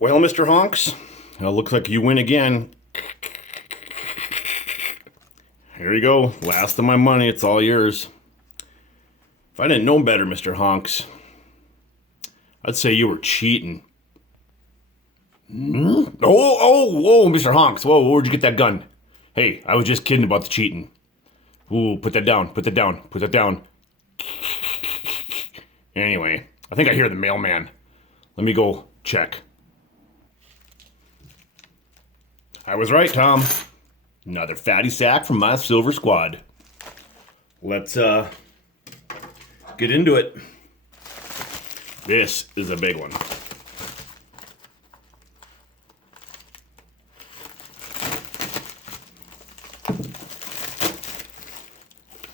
Well, Mr. Honks, looks like you win again. Here you go. Last of my money. It's all yours. If I didn't know better, Mr. Honks, I'd say you were cheating. Oh, Mr. Honks. Whoa, where'd you get that gun? Hey, I was just kidding about the cheating. Ooh, put that down. Put that down. Put that down. Anyway, I think I hear the mailman. Let me go check. I was right, Tom. Another fatty sack from my silver squad. Let's get into it. This is a big one.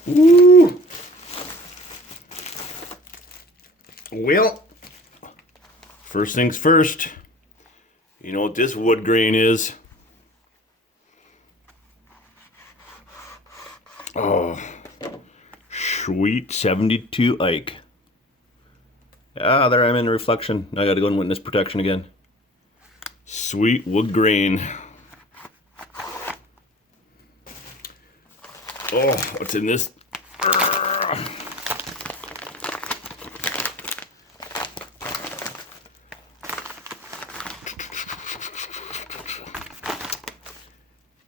Ooh. Well, first things first. You know what this wood grain is? Oh, sweet 72 Ike. Ah, there I'm in the reflection. Now I gotta go in witness protection again. Sweet wood grain. Oh, what's in this?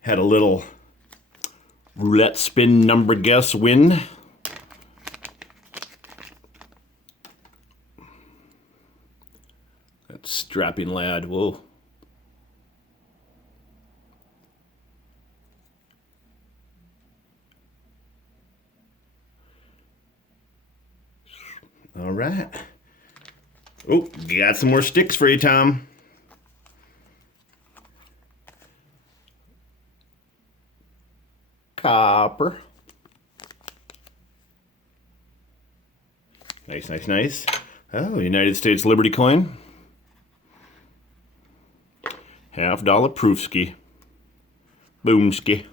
Had a little roulette spin number guess win. That strapping lad, whoa. All right. Oh, got some more sticks for you, Tom. Copper. Nice, nice, nice. Oh, United States Liberty coin. $50 proofski. Boomski.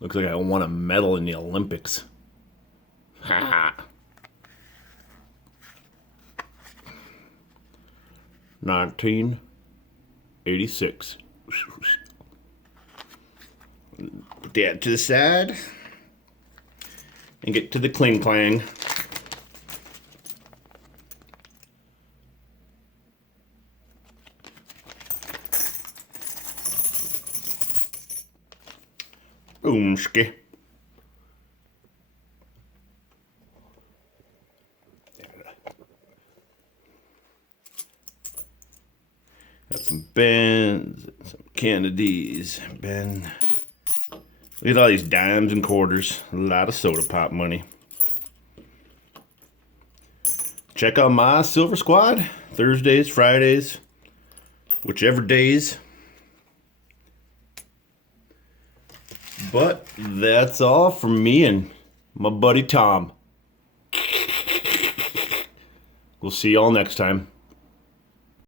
Looks like I won a medal in the Olympics. Ha! 1986. Put that to the side and get to the cling clang. Boomski. Got some Bens, some Kennedys, Ben. Look at all these dimes and quarters. A lot of soda pop money. Check out my Silver Squad. Thursdays, Fridays, whichever days. But that's all from me and my buddy Tom. We'll see y'all next time.